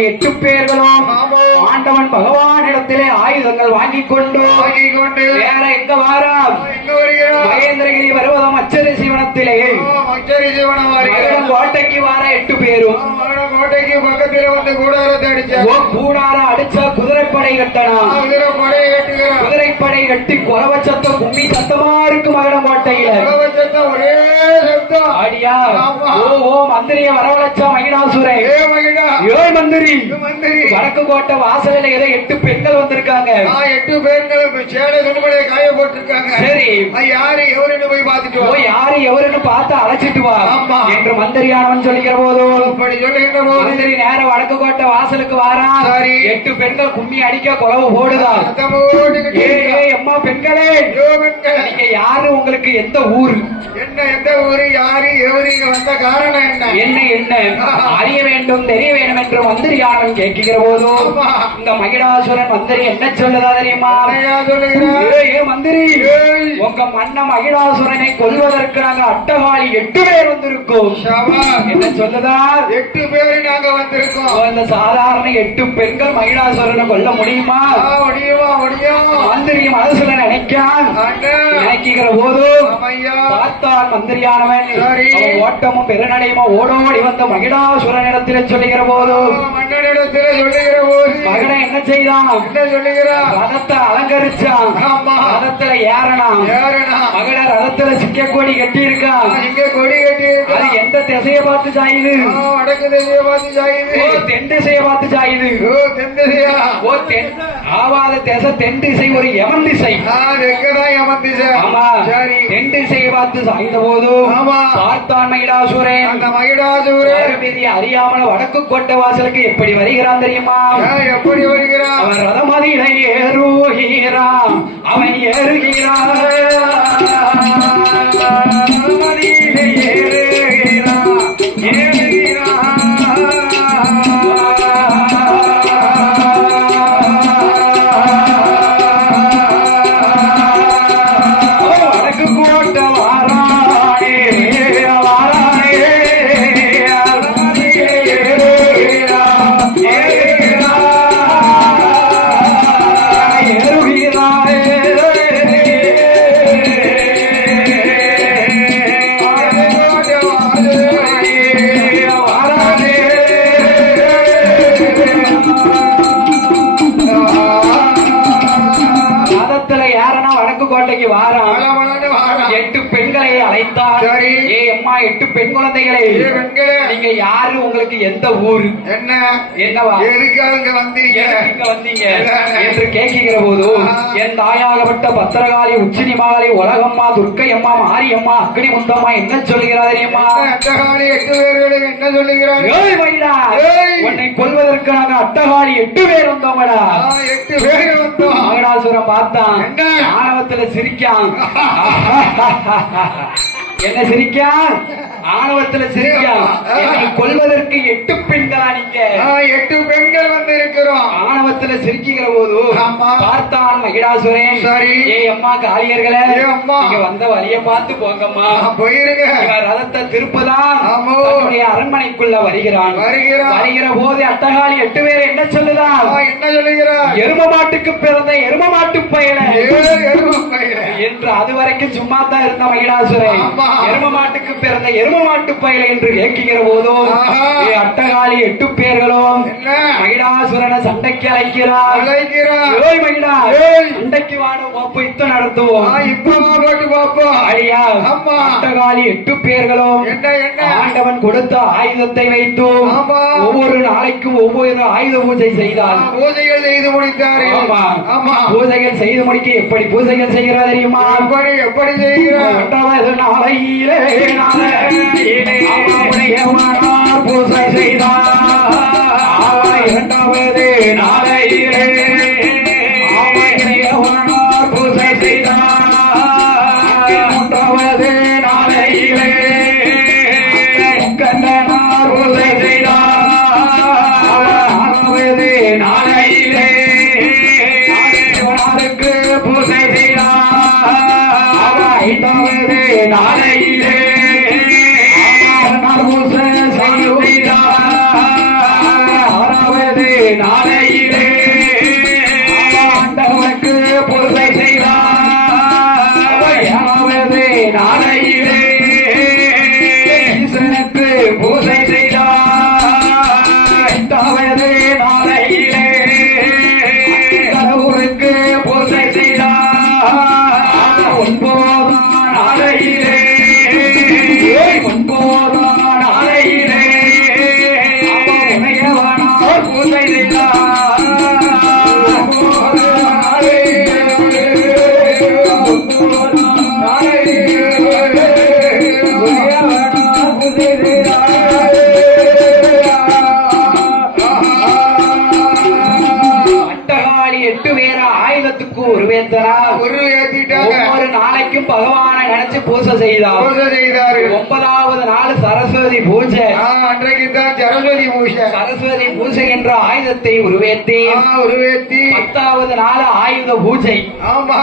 எட்டு பேர்களும் ஆண்டவன் பகவானிடத்திலே ஆயுதங்கள் வாங்கி கொண்டு வேற எங்க வாரம் மகேந்திரகிரி பர்வதம் அச்சரி சிவனத்திலே கோட்டைக்கு வார எட்டு பேரும் கோட்டைக்கு பக்கத்தில் வந்து கூடாரம் அடிச்சா குதிரைப்படை கட்டணும் குதிரைப்படை கட்டி குறவ சத்தம் கும்மி சத்தமா இருக்கு மகடம் கோட்டையில ஒரே சத்தம் ஆடியா ஓ மந்திரிய வரவழைச்சா மகிடாசுரை மந்திரி வடக்கு கோட்டை வாசலில் ஏதோ 8 பெண்கள் வந்திருக்காங்க 8 பெண்கள் சேலை துணிமணியை காய போட்டிருக்காங்க சரி யாரு எவருன்னு போய் பார்த்துட்டு யாரு எவருன்னு பார்த்து அழைச்சிட்டு வா என்று மந்திரியானவன் சொல்லிக்கிற போதும் அப்படி சொல்லுகிற போது மந்திரி நேரம் வடக்கு கோட்டை வாசலுக்கு வாரான் 8 பெண்கள் கும்மி அடிக்க குலவு போடுதான் அம்மா பெண்களே நீங்க யாரு உங்களுக்கு எந்த ஊரு எந்த ஊரு யாரு எவரு இங்க வந்த காரணம் என்ன அறிய வேண்டும் தெரிய வேண்டும் என்று மந்திரியானவன் கேட்கிற போதும் இந்த மகிடாசுரன் மந்திரி என்ன சொல்லுதா தெரியுமா மந்திரி உங்க மன்ன மகிடாசுரனை கொல்வதற்கு நாங்க அட்டகாளி 8 பேர் வந்திருக்கோம் என்ன சொல்லுதா 8 பேர் நாங்க வந்திருக்கோம் இந்த சாதாரண 8 பெண்கள் மகிடாசுரனை கொல்ல முடியுமா மந்திரி மனசுல நினைக்கிற போதும் பார்த்தான் மந்திரியானவன் ஓட்டமும் பெருநடையுமா ஓடோடி வந்த மகிடாசுரனிடத்தில் சொல்லுகிற போதும் மகனை என்ன செய்தான் ரதத்தை அலங்கரிச்சான் ரதத்துல ஏறலாம் மகன ரதத்துல சிக்க கொடி கட்டி இருக்கான் அது எந்த திசையை பார்த்து சாயுது வடக்கு திசையை பார்த்து சாயுது தென் திசையை பார்த்து சாயுது தென் திசையா ஆவாத திசை தென் திசை ஒரு யமன் திசை யமன் திசை ஆமா தென் திசையை பார்த்து சாய்ந்த போது பார்த்தான் மகிடாசுரன் அந்த மகிடாசுரன் அறியாமல் வடக்கு கோட்டை வாசலுக்கு எப்படி வருகிறான் தெரியுமா எப்படி வருகிறான் அவன் ரதமதியில ஏறுகிறான் அவன் ஏறுகிறான் ரதமதியில ஏறுகிறான் வடக்கு கோட்டை வாரானே கோட்டைக்கு வாரான் 8 பெண்களை அழைத்தார் அம்மா 8 பெண் குழந்தைகளே நீங்க யாரு உங்களுக்கு எந்த ஊரு என்னவா எதுக்காக வந்தீங்க என்று கேட்கிற போது என் தாயாகப்பட்ட பத்திரகாளி உச்சினி மாலை உலகம்மா துர்க்கை அம்மா மாரியம்மா அக்னி முந்தம்மா என்ன சொல்லுகிறார் தெரியுமா 8 பேர்கள் என்ன சொல்லுகிறார் உன்னை கொல்வதற்கு நாங்க அட்டகாளி 8 பேர் வந்தோம்டா 8 பேர்கள் வந்தோம் மகடாசுரம் பார்த்தான் ஆணவத்துல சிரிக்கான் என்ன சிரிக்கான் ஆணவத்துல சிரிக்கான் என்னை கொல்வதற்கு 8 பெண்களா நீங்க 8 பெண்கள் வந்து இருக்கிறோம் ஆணவத்துல சிரிக்கிற போது பார்த்தான் மகிடாசுரன் அம்மா காளியர்களே நீங்க வந்த வழிய பார்த்து போங்கம்மா போயிருங்க ரதத்தை திருப்பதான் அரண்மனைக்குள்ள வருகிற போது அட்டகாளி 8 பேர் என்ன சொல்லுதான் எரும மாட்டுக்கு பிறந்த எரும மாட்டு பயல என்று அது வரைக்கும் சும்மா தான் இருந்த மகிடாசுரன் எரும மாட்டுக்கு பிறந்த எரும மாட்டு பயல என்று கேட்கிற போதும் அட்டகாளி 8 பேர்களும் மகிடாசுரனை சண்டைக்கு அழைக்கிறார் மகிடா சண்டைக்கு வாடும் யுத்த நடத்துவோம் அட்டகாளி 8 பேர்களும் ஆண்டவன் கொடுத்த ஆயுதத்தை வைத்தோம் ஒவ்வொரு நாளைக்கும் ஒவ்வொரு ஆயுத பூஜை செய்தார் பூஜைகள் செய்து முடித்தார் பூஜைகள் செய்து முடிக்க எப்படி பூஜைகள் செய்கிறார் தெரியுமா எப்படி செய்கிறார் நாளையிலே பூஜை செய்தார் 2வது நாளையிலே பூஜை செய்தார் 3வது நாளையிலே கண்ணனார் பூஜை செய்தார் 4வது நாளையிலே பூஜை செய்தார் 5வது நாளையிலே நாள் பூசை செய்தார். 6வது நாளையிலே ஆண்டவனுக்கு பூசை செய்தார். 7வது நாளையிலே ஈசனுக்கு பூசை செய்தார். 8வது நாளையிலே கடவுளுக்கு பூசை செய்தார். 9ஆம் நாளையிலே 9ஆம் நாளையிலே உமையவனார் பூசை செய்தார். 9ஆம் நாளையிலே உமையவனார் பூசை செய்தார். அட்டகாளி 8 பேர ஆயுதத்துக்கு உருவேத்தரா ஏத்திட்டாங்க. ஒவ்வொரு நாளைக்கும் பகவானை நினைச்சு பூசை செய்தார். பூஜை செய்தார்கள். 9வது நாள் சரஸ்வதி பூஜை. அன்றைக்கு தான் சரஸ்வதி பூஜை. சரஸ்வதி பூஜை என்ற ஆயுதத்தை உருவேத்தி உருவேத்தி 10வது நாள் ஆயுத பூஜை. ஆமா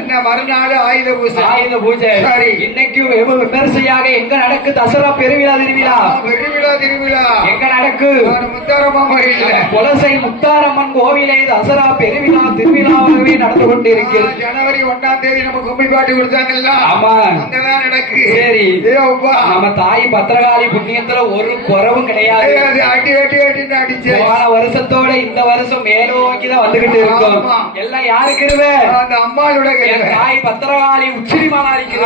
என்ன மறுநாள் ஆயுத பூஜை. ஆயுத பூஜை சரி. இன்னைக்கு வெகு விமர்சையாக எங்க நடக்கு தசரா பெருவிழா திருவிழா பெருவிழா திருவிழா எங்க நடக்கு முத்தாரம்மா கோயில் குலசை முத்தாரம்மன் கோவிலே தசரா பெருவிழா திருவிழாவாகவே நடந்து கொண்டிருக்கிறது. ஜனவரி 1ஆம் தேதி நம்ம கும்மி பாட்டு கொடுத்தாங்கல்ல. ஆமா அங்கதான் நடக்கு. சரி நம்ம தாய் பத்திரகாளி புண்ணியத்துல ஒரு குறவும் கிடையாது. அடி அடி அடின்னு அடிச்சு போன வருஷத்தோட இந்த வருஷம் மேலோக்கிதான் வந்துகிட்டு இருக்கும். எல்லாம் யாருக்கு இருவே அந்த அம்மாளோட தாய் பத்திரகாளி உச்சிரிமாளிக்கு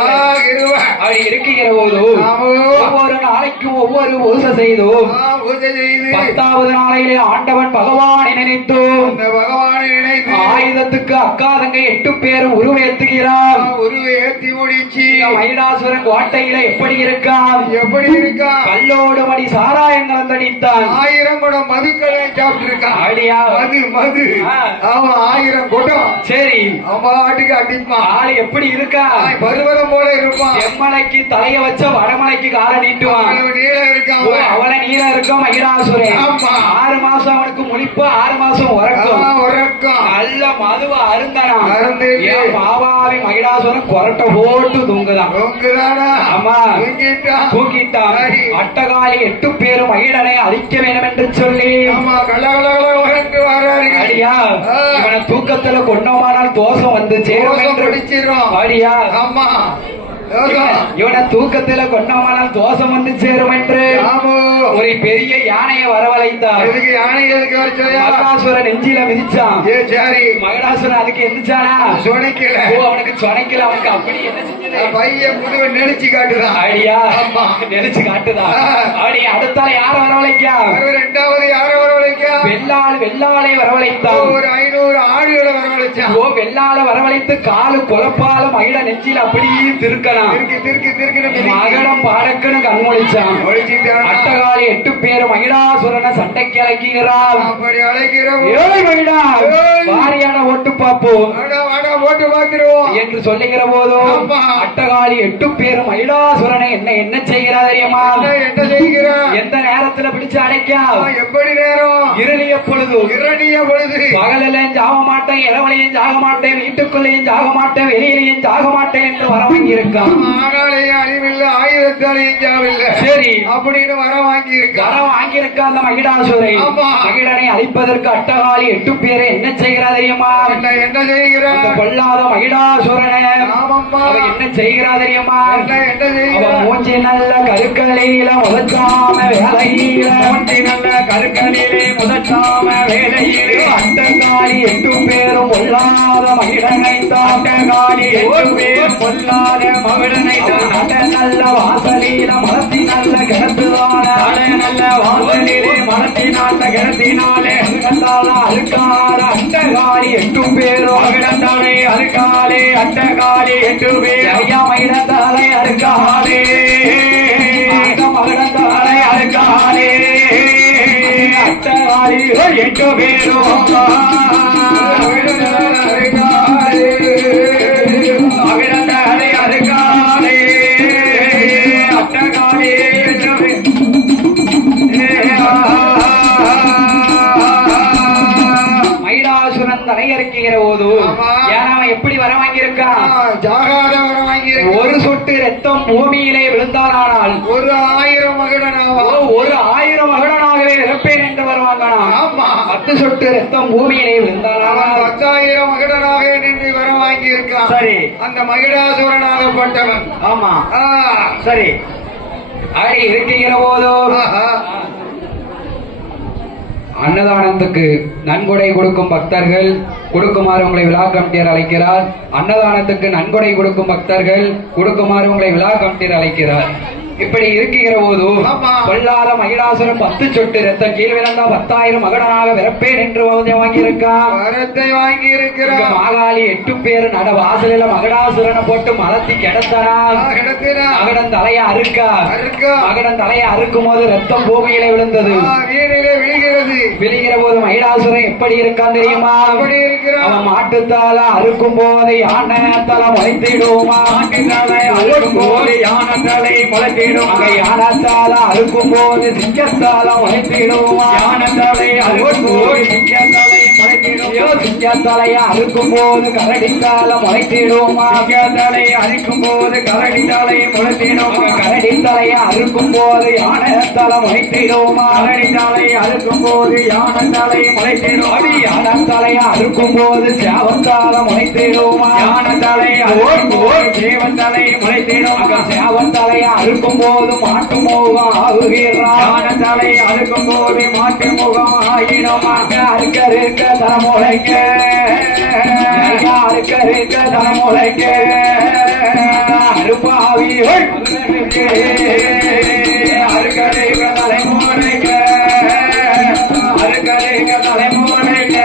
அப்படி இருக்கிற போது ஒவ்வொரு நாளைக்கும் ஒவ்வொரு பூசை செய்தோம். பூஜை செய்து 10வது நாளையிலே ஆண்டவன் பகவானை நினைத்தோம். பகவானை நினைத்து ஆயுதத்துக்கு அக்கா தங்கை 8 பேர் உருவேத்துகிறார். உருவேத்தி முடிச்சு மயிலாசுரன் கோட்டையில எப்படி இருக்கான்? எப்படி இருக்கான்? கல்லோடு மடி சாராயங்கள் தடித்தான். 1000 குடம் மதுக்களை சாப்பிட்டு இருக்கான். அப்படியா? மது மது அவன் 1000 குடம். சரி அவன் ஆட்டுக்கு அடிப்பான். ஆளு எப்படி இருக்கா? பருவதம் போல இருப்பான். எம்மலைக்கு தலைய வச்ச வடமலைக்கு காலை நீட்டுவான். நீளம் இருக்கான். அவளை நீளம் இருக்கும் மயிலாசுரன். 6 மாசம் அவனுக்கு முழிப்பு, 6 மாசம் உறக்கம். நல்ல மதுவை அருந்தனா மாவாவி மகிழாசுரன் கொரட்டை போட்டு தூங்குதான். ஆமா தூக்கிட்டான். அட்டகாளி 8 பேரும் மகிழனை அழிக்க வேண்டும் என்று சொல்லி அடியா இவனை தூக்கத்துல கொண்டோமானால் தோஷம் வந்து சேரும். அடியா இவனை தூக்கத்துல கொண்டோமானால் தோஷம் வந்து சேரும் என்று ஒரு பெரிய யானையை வரவழைத்தார். மகிழாசுரன் நெஞ்சில மிதிச்சான். மகிழாசுரன் அதுக்கு எந்திரிச்சானா? சொனைக்கல. அவனுக்கு சொனைக்கல. அவனுக்கு அப்படி என்ன செஞ்சது? பையன் முதுவை நெளிச்சு காட்டுதான். ஐடியா நெளிச்சு காட்டுதான். அப்படி அடுத்தால யார வரவழைக்கா? 2வது யார வரவழைக்கா? வெள்ளாளை வரவழைத்தான். ஒரு 500 ஆடுகளை வரவழைச்சான். வெள்ளாளை வரவழைத்து காலு குழப்பால மகிழ நெஞ்சில அப்படியே திருக்கலாம். மகடம் பாடக்குன்னு கண்மொழிச்சான். அட்டகாளி 8 பேர் மகிழாசுரனை சண்டைக்கு அழைக்கிறார். ஏழை மகிழா வாரியான ஓட்டு பார்ப்போம் ஓட்டு பார்க்கிறோம் என்று சொல்லுகிற போதும் அட்டகாளி 8 பேரும் மகிழாசுரனை என்ன செய்கிறார் தெரியுமா? என்ன செய்கிறார்? எந்த நேரத்துல பிடிச்சு அடைக்கா? எப்படி நேரம்? இருளிய பொழுது. பகலிலையும் சாக மாட்டேன், இரவலையும் சாக மாட்டேன், வீட்டுக்குள்ளேயும் சாக மாட்டேன், வெளியிலையும் சாக மாட்டேன் என்று வர வாங்கி இருக்கான். அழிவில்லை, ஆயுதத்தாலையும் சாவில்லை. சரி அப்படின்னு வர வாங்கி இருக்க அந்த மகிழாசுரை மகிழனை அழிப்பதற்கு அட்டகாளி 8 பேரை என்ன செய்கிறா தெரியுமா? என்ன செய்கிறார்? கொல்லாத மகிழாசுரனை என்ன செய்கிறா தெரியுமா? மூஞ்சி நல்ல கருக்களில முதற்காம வேலையில நல்ல கருக்களிலே முதற்காம வேலையிலே அட்டகாளி 8 பேரும் கொல்லாத மகிழனை அட்டகாளி 8 பேரும் கொல்லாத மகிழனை நல்ல வாசலில மரத்தி நல்ல கிடத்துதான நல்ல வாசலிலே மரத்தி நல்ல கிடத்தினாலே அழுக்கால அட்டகாளி 8 பேரும் மகிழந்தாலே அழுக்காலே அட்டகாளி 8 பேர் ஐயா மகிழந்தாலே அழுக்காலே மகிழந்தாலே அழுக்காலே அட்டகாளி 8 பேரும் மகிழந்தாலே அழுக்காலே அட்டகாளி 8 பேர் மயிலாசுரன் தலையறுக்கிற போது ஏன்னா அவன் எப்படி வர வாங்கியிருக்கான்? ஜாகாத வர வாங்கி ஒரு சொட்டு ரத்தம் பூமியிலே விழுந்தானால் 1000 மகடனாவா? 1000 மகடனாகவே இருப்பேன் என்று வருவாங்கண்ணா. ஆமா. 10 சொட்டு ரத்தம் பூமியிலே விழுந்தானால் 10,000 மகடனாக நின்று வர வாங்கி இருக்கான். சரி. அந்த மகிடாசுரனாகப்பட்டவன். ஆமா. ஆ. சரி. அப்படி இருக்கிற போதும் ஆஹா. அன்னதானத்துக்கு நன்கொடை கொடுக்கும் பக்தர்கள் கொடுக்குமாறு உங்களை விழா கமிட்டியர் அழைக்கிறார். அன்னதானத்துக்கு நன்கொடை கொடுக்கும் பக்தர்கள் கொடுக்குமாறு உங்களை விழா கமிட்டியர் அழைக்கிறார். இப்படி இருக்கிற போது ஆமா. கொல்லாத மகிழாசுரன் 10 சொட்டு ரத்தம் கீழ் விழுந்தா 10,000 மகனாக விரப்பேன் என்று வாங்கியிருக்கான். வரத்தை வாங்கி இருக்கிறான். மாகாளி 8 பேர் நட வாசலில மகடாசுரனை போட்டு மலத்தி கிடத்தனா. மகடன் தலைய அறுக்கா. மகடன் தலைய அறுக்கும் போது ரத்தம் பூமியிலே விழுந்தது. விழுகிறது. விழுகிற போது மகிழாசுரன் எப்படி இருக்கான் தெரியுமா? அவன் மாட்டுத்தால அறுக்கும் போது யானை தலை முளைத்திடுமா? மாட்டுத்தாலை அறுக்கும் போது யானை தலை முளைத்திடும். யானத்தால அறுக்கும் போது சிங்கத்தால முளைத்திடுமா? யானத்தாலை அறுக்கும் போது சிங்கத்தாலை முளைத்திடும். சிங்கத்தலைய அறுக்கும் போது கரடித்தால முளைத்திடுமா? சிங்கத்தலை அறுக்கும் போது கரடித்தாலை முளைத்திடும். கரடித்தலைய அறுக்கும் போது யானத்தால முளைத்திடுமா? கரடித்தாலை அறுக்கும் போது யானத்தாலை முளைத்திடும். அடி யானத்தாலைய அறுக்கும் போது சேவத்தால முளைத்திடுமா? யானத்தாலை அறுக்கும் போது சேவத்தாலை முளைத்திடும். சேவத்தாலைய அறுக்கும் போது மாட்டு முகம் ஆகுகிறான். யானத்தாலை அறுக்கும் போது மாட்டு முகம் ஆகிடும். அறுக்க இருக்க தலைமுறைக்க அறுக்க இருக்க தலைமுறைக்க அறுப்பாவி அறுக்க இருக்க தலைமுறைக்க அறுக்க இருக்க தலைமுறைக்க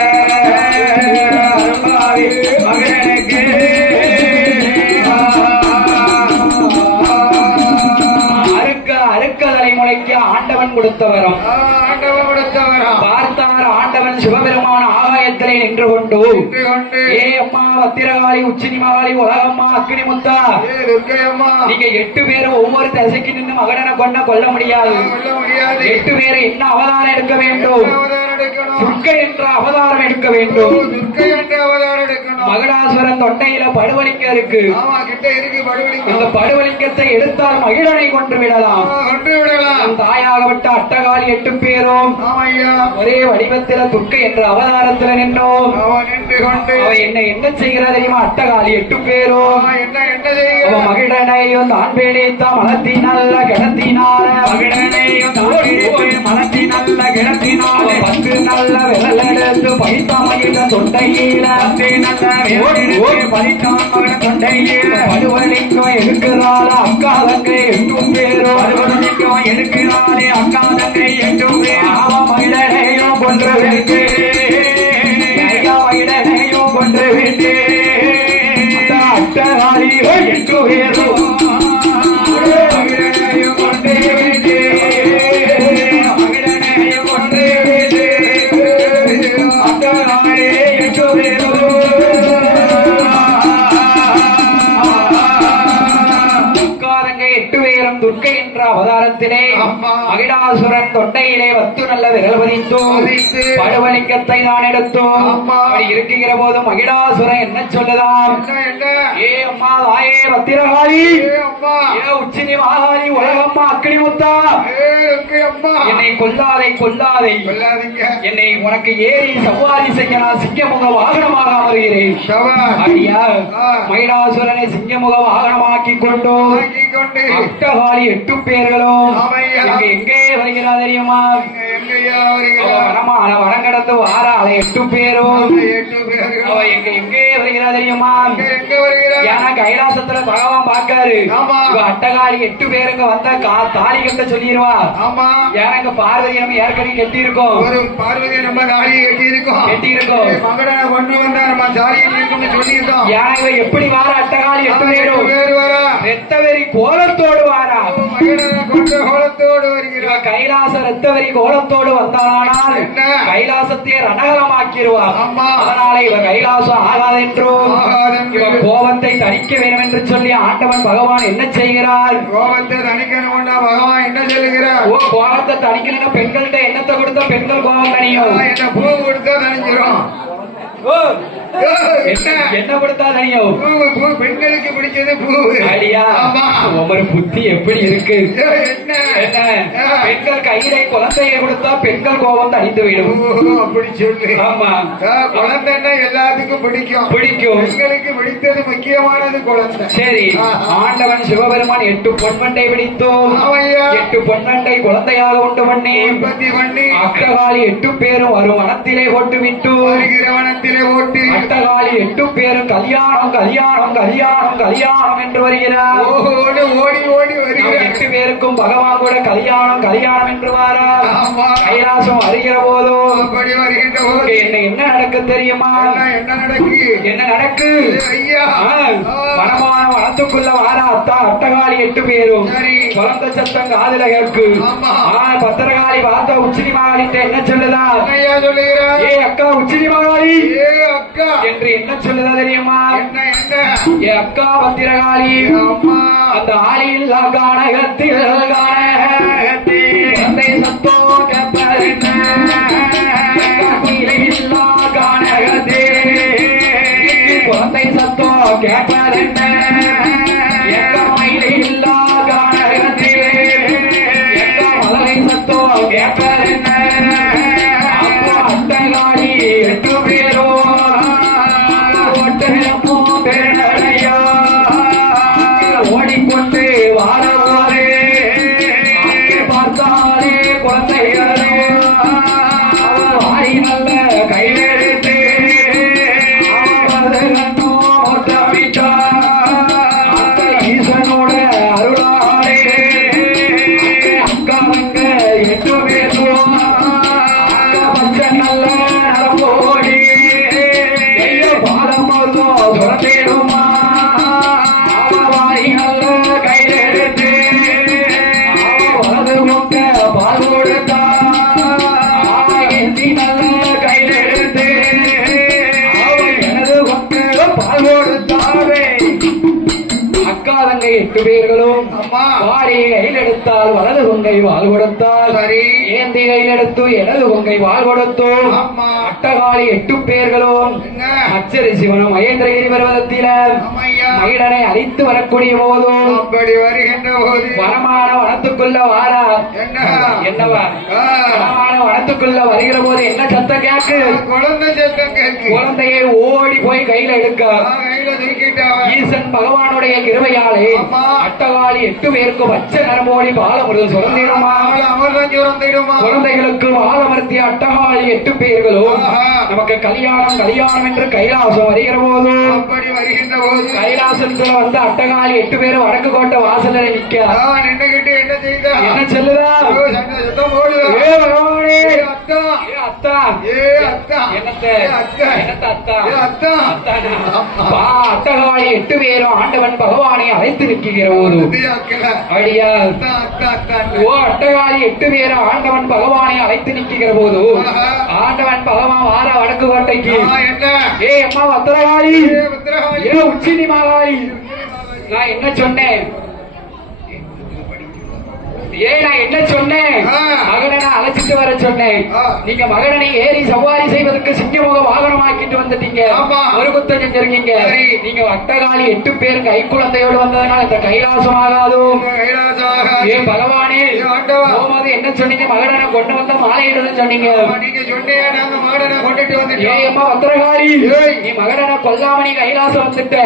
அறுப்பாவி மகனுக்கு அறுக்க தலைமுறைக்கு ஆண்டவன் கொடுத்தவரும் பார்த்தார். ஆண்டவன் சிவபெருமான ஆகாயத்திலே நின்று கொண்டு ஏ அம்மா பத்திரகாளி உச்சினி மகாளி உலகம்மா அக்கினி முத்தா, நீங்க 8 பேரும் ஒவ்வொரு திசைக்கு நின்று மகனை கொல்ல முடியாது. 8 பேரை என்ன அவதாரம் எடுக்க வேண்டும்? துர்க்கை என்ற அவதாரம் எடுக்க வேண்டும். மகிழாசுரன் தொண்டையில படுவலிங்க இருக்கு. இந்த படுவலிங்கத்தை எடுத்தால் மகிழனை கொன்று விடலாம். தாயாகப்பட்ட அட்டகாளி 8 பேரும் ஒரே வடிவத்தில துர்க்கை என்ற அவதாரத்தில் நின்றோம். அவ என்ன செய்கிறா தெரியுமா? அட்டகாளி 8 பேரும் அவ மகிழனையும் தான் பிடித்த மலத்தினல்ல கிடத்தினால மகிழனையும் மலத்தினல்ல கிடத்தினால 10 நல்ல விரல் எடுத்து பைத்தான் மகிழ தொண்டையில பறித்தான் மகன தொண்டையில படுவலிக்கும் எடுக்கிறாள் அக்கா தங்கை 8 பேரும் படுவலிக்கும் எடுக்கிறாளே அக்கா தங்கை 8 பேர். அவ மகிழனையும் கொன்று விட்டு மகிழனையும் கொன்று விட்டு அட்டகாளி 8 பேரும் மகிழனையும் கொண்டு விட்டு மகிழனையும் கொண்டு விட்டு அட்டகாளி 8 பேரும் துர்க்கை என்ற அவதாரத்திலே மகிழாசுரன் தொண்டையிலே வத்து நல்ல விரல் பதித்தோம். படுவலிங்கத்தை தான் எடுத்தோம். அப்படி இருக்கிற போது மகிழாசுரன் என்ன சொல்லுதான்? ஏ அம்மா தாயே பத்திரகாளி, ஏ உச்சினி மகாளி உலகம்மா அக்கினி முத்தா, என்னை கொல்லாதை என்னை உனக்கு ஏறி சவாரி செய்ய நான் சிங்கமுக வாகனமாக அமர்கிறேன். அப்படியா? மகிழாசுரனை சிங்கமுக வாகனமாக்கி கொண்டோம். அட்டகாளி 8 பேர்களும் எங்கே வருகிறா தெரியுமா? வடங்கடந்து வாராள 8 பேரும் எங்கே வருகிறா தெரியுமா? ஏன்னா கைலாசத்துல பகவான் பாக்காரு. அட்டகாளி 8 பேருங்க வந்தா தாலி கட்ட சொல்லிடுவா. ஏன்னா இங்க பார்வதி நம்ம ஏற்கனவே கட்டி இருக்கோம். பார்வதி நம்ம தாலியை கட்டி இருக்கோம். மகனை கொண்டு வந்தா நம்ம தாலி சொல்லியிருக்கோம். ஏன்னா எப்படி வார அட்டகாளி 8 பேரும் ரத்தவெறி கோலத்தோடு வாரா. கைலாச ரத்தவெறி கோலத்தோடு வந்தானால் கைலாசத்தை ரணகலமாக்கிடுவார். அதனால இவ கைலாசம் ஆகாதென்றும் இவ கோபத்தை தணிக்க வேண்டும் என்று சொல்லி ஆண்டவன் பகவான் என்ன செய்கிறார்? கோபத்தை தணிக்கணும். பகவான் என்ன சொல்லுகிறார்? கோபத்தை தணிக்கணும். பெண்கள்கிட்ட என்னத்தை கொடுத்தா பெண்கள் கோபம் தனியும்? என்ன பூ கொடுத்தா தணிஞ்சிரும். ஓ, என்ன என்ன கொடுத்தா தெரியும்? பூ பெண்களுக்கு பிடிச்சது பூ. ஐயா, ஆமா. உமர் புத்தி எப்படி இருக்கு? என்ன என்ன? பெண்கள் கையிலே குழந்தையை கொடுத்தா பெண்கள் கோபம் தணிந்து விடும். அப்படி சொல்லு. ஆமா, குழந்தைன்னா எல்லாத்துக்கும் பிடிக்கும். பிடிக்கும். பெண்களுக்கு பிடித்தது முக்கியமானது குழந்தை. சரி, ஆண்டவன் சிவபெருமான் 8 பொன்மண்டை பிடித்தோம். ஆமையா 8 பொன்மண்டை குழந்தையாக உண்டு பண்ணி உற்பத்தி பண்ணி அட்டகாலி 8 பேரும் வரும் வனத்திலே போட்டு விட்டு வருகிற வனத்திலே ஓட்டி அட்டகாலி 8 பேரும் கல்யாணம் கல்யாணம் கல்யாணம் கல்யாணம் என்று வருகிறார். ஓடி ஓடி ஓடி வருகிற 8 பேருக்கும் பகவான் கூட கல்யாணம் கல்யாணம் என்று வாரார். ஆமா. கைலாசம் வருகிற போதோ அப்படி வருகின்ற போது என்ன நடக்கு தெரியுமா? என்ன நடக்கு? என்ன நடக்கு? ஐயா வனமான வனத்துக்குள்ள வார அத்தா அட்டகாலி 8 பேரும் சரி. குழந்தை சத்தம் காதுல கேக்கு. ஆமா. பத்திரகாளி வார்த்தை உச்சினி மகாலிட்ட என்ன சொல்லுதா? ஐயா சொல்லுகிறார். ஏ அக்கா உச்சினி மகாலி ஏ அக்கா என்று என்ன சொல்லுதா தெரியுமா? என்ன என்ன ஏ அக்கா பத்திரகாளி அம்மா அந்த ஆளியில் கானகத்தில் குழந்தை சத்தோ கேப்பறின இல்லா கானகத்தே குழந்தை சத்தோ கேப்பறின இல்லா கானகத்தே மலை சத்தோ கேப்பறின அப்போ அட்டகாடி 8 பேரோ ஒட்டமோ பெருநடையா ஓடிக்கொண்டு வாரவாரே அங்கே பார்த்தாலே குழந்தைகளே வாரி நல்ல கையெழுத்து ஈசனோட அருளாளே அக்காங்க 8 பேரும் அக்கா பச்சை நல்ல நலம்போடி பாலமோ சுரத்திடுமா வாரி நல்ல கையெழுத்து வலது முக்க பால் கொடுத்தா நல்ல கையெழுத்து எனது கொக்க பால் கொடுத்தாவே அக்கா தங்கை 8 பேர்களும் அம்மா வாரி கையில் எடுத்தால் வலது கொங்கை வால் கொடுத்தால் சரி. ஏந்தி கையில் எடுத்து எனது கொங்கை வால் கொடுத்தோம். ஆமா அட்டகாலி 8 பேர்களும் என்ன அச்சரி சிவனும் மகேந்திரகிரி பர்வதத்தில அம்மையா மகிழனை அழித்து வரக்கூடிய போதும் அப்படி வருகின்ற போது வனமான வனத்துக்குள்ள வாரா என்ன என்னவா வனமான வனத்துக்குள்ள வருகிற போது என்ன சத்தம் கேக்கு? குழந்தை சத்தம் கேட்கு. குழந்தையை ஓடி போய் கையில எடுக்க கையில தூக்கிட்டாவ. ஈசன் பகவானுடைய கிருபையாலே ஆமா. அட்டகாலி 8 பேருக்கு பச்சை நரம்போடி பாலமுருது சுரந்திடுமா அமர்தான் சுரந்திடுமா. குழந்தைகளுக்கு வாழமர்த்திய அட்டகாலி 8 பேர்களும் ஆஹா. நமக்கு கல்யாணம் கல்யாணம் என்று கைலாசம் வருகிற போது அப்படி வருகின்ற போது கைலாசத்துல வந்து அட்டகாலி 8 பேரும் வடக்கு கோட்டை வாசல்ல நிக்க நின்னுகிட்டு என்ன செய்தா? என்ன சொல்லுதா? சத்தம் போடுதா? ஏ பகவானே, ஏ அத்தா ஏ அத்தா, ஏ அத்தா என்னத்த ஏ அத்தா என்னத்த அத்தா ஏ அத்தா அத்தானா? பா, அட்டகாலி 8 பேரும் ஆண்டவன் பகவானை அழைத்து நிற்கிற போது அக்கல அடியா அத்தா அத்தா அத்தா ஓ அட்டகாலி 8 பேரும் ஆண்டவன் பகவானை அழைத்து நிற்கிற போது ஆண்டவன் பகவான் வார வடக்கு கோட்டைக்கு என்ன ஏ அம்மா பத்திரகாளி ஏ பத்திரகாளி ஏ உச்சினி மகாளி நான் என்ன சொன்னேன்? நான் என்ன சொன்னேன்? மகனை அழைச்சிட்டு வர சொன்னேன். நீங்க மகனை ஏறி சவாரி செய்வதற்கு சிங்கமுக வாகனமாக்கிட்டு வந்துட்டீங்க. ஒரு குத்தம் செஞ்சிருக்கீங்க. நீங்க அட்டகாலி 8 பேர் கை குழந்தையோடு வந்ததுனால இந்த கைலாசம் ஆகாதோ? ஏ பகவானே, போகும்போது என்ன சொன்னீங்க? மகனை கொண்டு வந்த மாலையிடுன்னு சொன்னீங்க. நீங்க சொன்னீங்க நாங்க மாடனை கொண்டுட்டு வந்துட்டோம். ஏ அம்மா பத்திரகாளி, நீ மகனை கொல்லாம நீ கைலாசம் வந்துட்ட.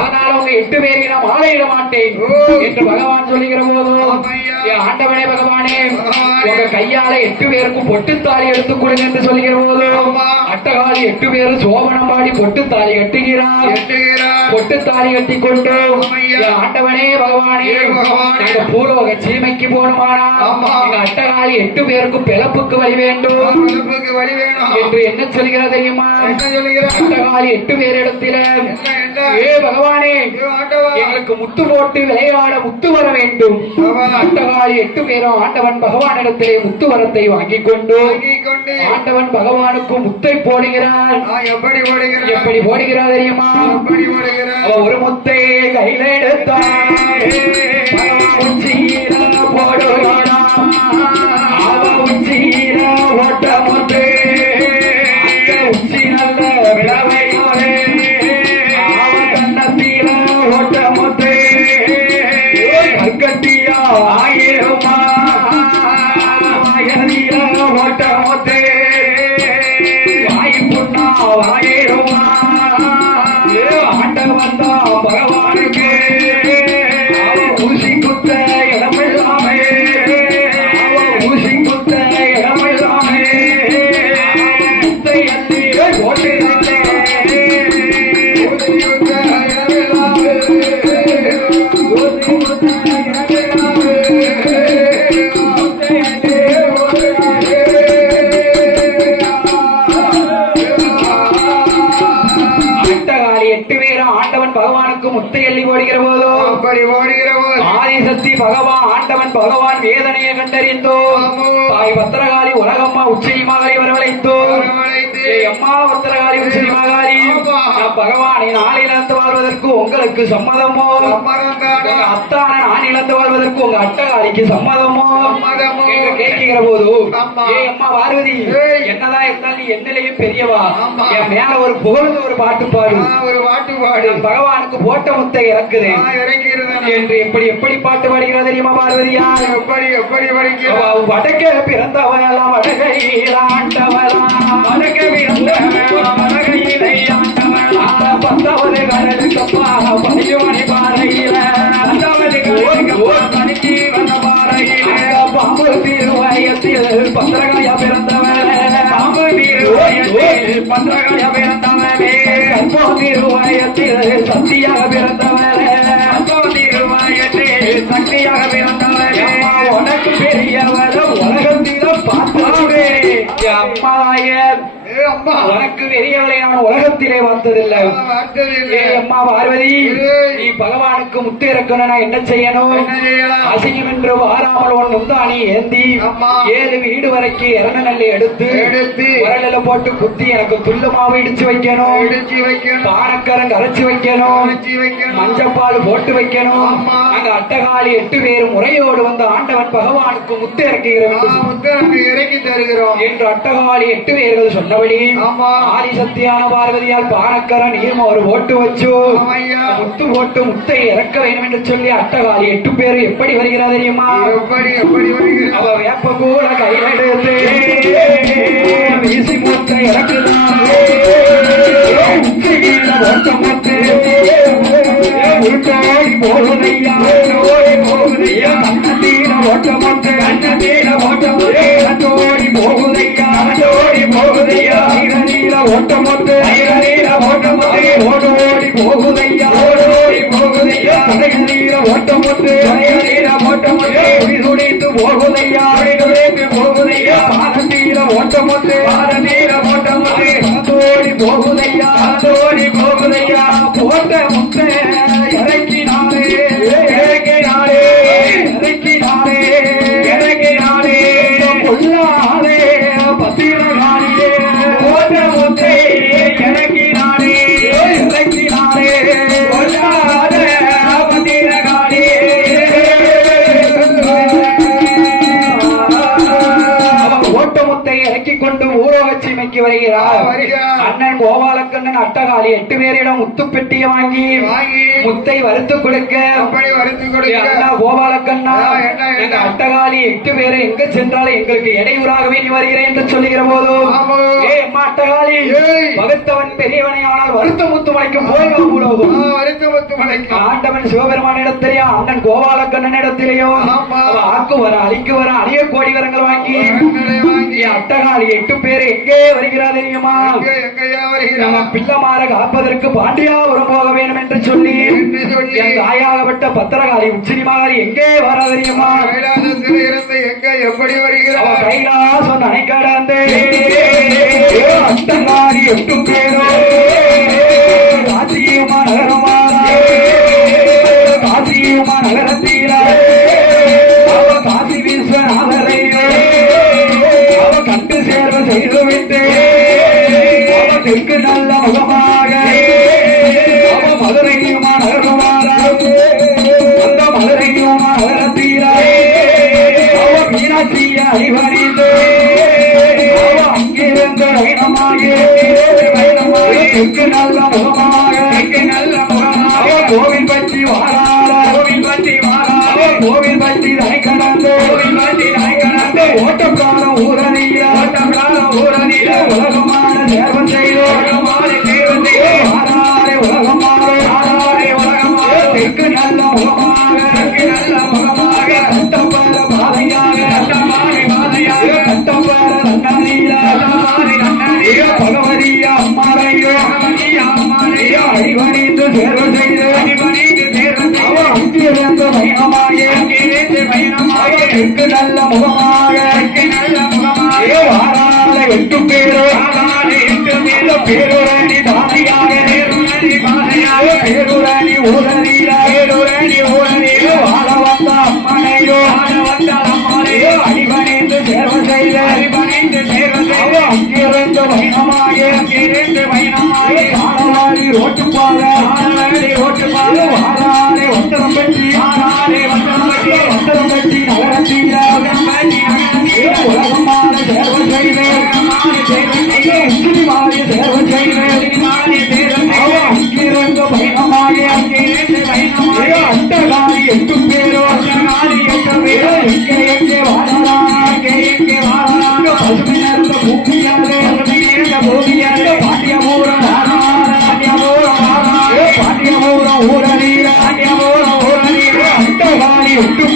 அதனால உங்க 8 பேருக்கு நான் மாலையிட மாட்டேன் என்று பகவான் சொல்லுகிற போதும் ஆண்டவனே பகவானே உங்க கையால 8 பேருக்கும் பொட்டுத்தாலி எடுத்து கொடுங்க என்று சொல்லுகிற போதும் அட்டகாலி 8 பேரும் சோபனம் பாடி பொட்டுத்தாலி கட்டுகிறார். பொட்டுத்தாலி கட்டி கொண்டு ஆண்டவனே பகவானே நாங்க பூலோக சீமைக்கு போகணுமானா எங்க அட்டகாலி 8 பேருக்கும் பிளப்புக்கு வழி வேண்டும் என்று என்ன சொல்கிற தெரியுமா? அட்டகாலி 8 பேர் இடத்தில ஏ பகவானே எங்களுக்கு முத்து போட்டு விளையாட முத்து வர வேண்டும். அட்டகாலி 8 பேரும் ஆண்டவன் பகவானிடத்திலே முத்து வரத்தை வாங்கிக் கொண்டு ஆண்டவன் பகவானுக்கு முத்தை போடுகிறார். எப்படி போடுகிறார் தெரியுமா? ஒரு முத்தை கையில எடுத்தார் போடுகிறார். அவ உச்சியில ஓட்ட முத்து உச்சி நல்ல ஆயிரமா ஓட்ட முத்தே வாய்ப்புண்ணா ஆயிரமா ஆண்ட வந்தா பகவானுக்கு ஊசி குத்த இடமில்லாமே ஊசி குத்த இடமில்லாமே ஓட்டு பகவானுக்கு முத்தை எள்ளி ஓடுகிற போதோ ஆதிசக்தி பகவான் ஆண்டவன் பகவான் வேதனையை கண்டறிந்தோ தாய் பத்திரகாளி உலகம்மா உச்சினி மகாரி வரவழைத்தோ அம்மா பத்திரகாளி உச்சினி மகாரி பகவானை நாளிலிருந்து வாழ்வதற்கு உங்களுக்கு சம்மதமோ அத்தான நாளிலிருந்து வாழ்வதற்கு உங்க அட்டகாளிக்கு சம்மதமோ கேட்கிற போது அம்மா பார்வதி என்னதான் இருந்தாலும் நீ என்னிலையும் பெரியவா என் மேல ஒரு புகழ்ந்து ஒரு பாட்டு பாடு பகவானுக்கு போட்ட முத்தை இறக்குது என்று எப்படி பாட்டு பாடுகிறது தெரியுமா பார்வதியா எப்படி வடக்க பிறந்தவெல்லாம் வடகையில் ஆண்டவரா வடக்க பிறந்தவெல்லாம் வடகையிலே ஆண்டவரா பத்தாவது கடலுக்கப்பா பதியோனி பாறையில பத்தாவது கடலுக்கப்பா தனிச்சி வந்த பாறையில பாம்பு திருவயத்தில் பத்திரகாயா பிறந்தவன் பாம்பு திருவயத்தில் பத்திரகாயா பிறந்தவனே கற்போ திருவயத்தில் சக்தியாக பிறந்தவனே கற்போ திருவயத்தில் சக்தியாக பிறந்தவனே உனக்கு பெரியவன உலகத்தில பார்த்தாவே அம்மாயர் உனக்கு பெரியவளை நான் உலகத்திலே பார்த்ததில்லை அம்மா பார்வதி நீ பகவானுக்கு முத்து இறக்கணும் நான் என்ன செய்யணும் அசிங்கம் என்று வாராமல் உன் முந்தாணி ஏந்தி 7 வீடு வரைக்கும் இறந்த நெல்லை எடுத்து உரலில போட்டு குத்தி எனக்கு துல்லுமாவை இடிச்சு வைக்கணும் பானக்கரம் கரைச்சு வைக்கணும் மஞ்சப்பால் போட்டு வைக்கணும் அங்க அட்டகாளி 8 பேரும் முறையோடு வந்து ஆண்டவன் பகவானுக்கு முத்து இறக்கி தருகிறோம் என்று அட்டகாளி 8 பேர்கள் சொன்னபடி ஆதிசக்தியான பார்வதியால் பானக்கர நீர்ம ஒரு ஓட்டு வச்சு முத்து போட்டு முத்தை இறக்க வேண்டும் என்று சொல்லி அட்டகாளி 8 பேர் எப்படி வருகிறார் தெரியுமா அவ வேப்ப கூட கையில் எடுத்து வீசி முத்தை இறக்குதான் போகுதையா போகுதையா கண்ணத்தீர ஓட்டமொட்டு கண்ணத்தீர ஓட்டமொட்டு கண்ணோடி போகுதையா கண்ணோடி போகுதையா நீர ஓட்டமொட்டு நீர ஓட்டமொட்டு ஓடோடி போகுதையா ஓடோடி போகுதையா நீர ஓட்டமொட்டு நீர ஓட்டமொட்டு துடித்து போகுதையா துடித்து போகுதையா பாரதீர ஓட்டமொட்டு பாரதீர ஓட்டமொட்டு ஓடி போகுதையா ஓடி போகுதையா போட்ட முத்தை இறக்கினாரே இறக்கினாரே இறக்கினாரே இறக்கினாரே கொள்ளாரே பத்திரகாரியே போட்ட முத்தை இறக்கினாரே இறக்கினாரே கொள்ளாரே பத்திரகாரியே ஓட்ட முத்தை இறக்கிக் கொண்டு ஊரோகச்சிமைக்கு வருகிறார் அண்ணன் கோபாலக்கண்ணன் அட்டகாளி 8 பேரிடம் முத்து பெட்டியை வாங்கி முத்தை வறுத்து கொடுக்க அண்ணா கோபாலக்கண்ணா எங்க அட்டகாளி 8 பேரை எங்க சென்றாலும் எங்களுக்கு இடையூறாகவே நீ வருகிறேன் என்று சொல்லுகிற போதும் ஏ அம்மா அட்டகாளி பகுத்தவன் பெரியவனை ஆனால் வருத்த முத்து மலைக்கும் போய்வா உலகம் ஆண்டவன் சிவபெருமான இடத்திலேயோ அண்ணன் கோபாலக்கண்ணன் இடத்திலேயோ ஆக்கு வர அழிக்கு வர அணிய கோடி வரங்கள் வாங்கி அட்டகாளி 8 பேர் எங்கே வருகிறார் தெரியுமா நம்ம பிள்ளமாற காப்பதற்கு பாண்டியாபுரம் போக வேண்டும் என்று சொல்லி என் தாயாகப்பட்ட பத்திரகாளி உச்சினி மகாரி எங்கே வர தெரியுமா எப்படி வருகிறார் கைலாசம் அணை கடந்தே அட்டகாளி 8 பேரோ காசியுமா நகரமாறா காசியுமா நகரத்தீரா காசி விஸ்வநாதரையோ கண்டு சேர்வ செய்துவிட்டு தெற்கு நல்ல முகமாக மதுரையுமா நகருமாறா அந்த மதுரையுமா நகரத்தீரா மீனாட்சிய அறிவறிந்து அங்கிருந்து தெற்கு நல்ல முகமாக கோவில் பற்றி வாராள கோவில் பற்றி வாராள கோவில் பற்றி ஓட்டக்காலம் ஊரணியில உலகமான தேவன் செய்தோம் ஆறாரே உலகமாக தெற்கு நல்ல முகமாக கட்டப்பேர பாதையாக கட்டப்பேர நன்னீர பகவதிய அம்மாரையோ அடிவணிந்து தேர்வு செய்து அங்கிருந்து பயணமாக தெற்கு நல்ல முகமாக ஆறால 8 பேரோ பேருரணி பாதையாக பேருரணி ஊரணியில வாழ வந்த அம்மனையோ அடிவணிந்து தேர்வு செய்த அங்கிருந்து பயணமாக ஆனவாடி ரோட்டுப்பாத ஆனாரே ஒத்தரம் பற்றி நகரத்தில உலகமான தேர்வு செய்த மாறி தேர்வு செய்த அங்கிருந்து பயணமாக அட்டகாரி 8 பேரோ எங்கே வாழலாம் பசுமை நேர்ந்த பூமியாக பாண்டியபுரம் ஊரணியில அட்டகாரி 8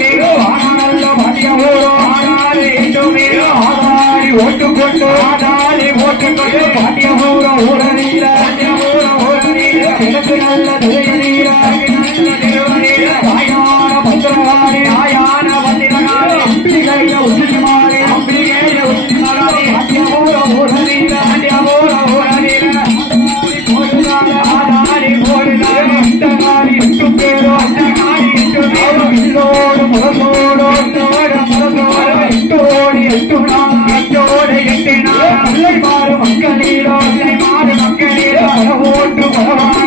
பேரோ ஆனல்ல பாண்டியபுரம் ஆதாரி ஓட்டுக்கொண்டு பாண்டியபுரம் ஊரணியில எனக்கு நல்ல திரையணியில தாயான பத்திரகாரி அம்பிகைய உச்சிமாரி பாண்டியபுரம் ஊரணியில அட்டகாரி 8 பேரோ வில்லோடு முரசோடு 8 பிள்ளை மாறு மக்களீரோ ஓட்டு பகவான்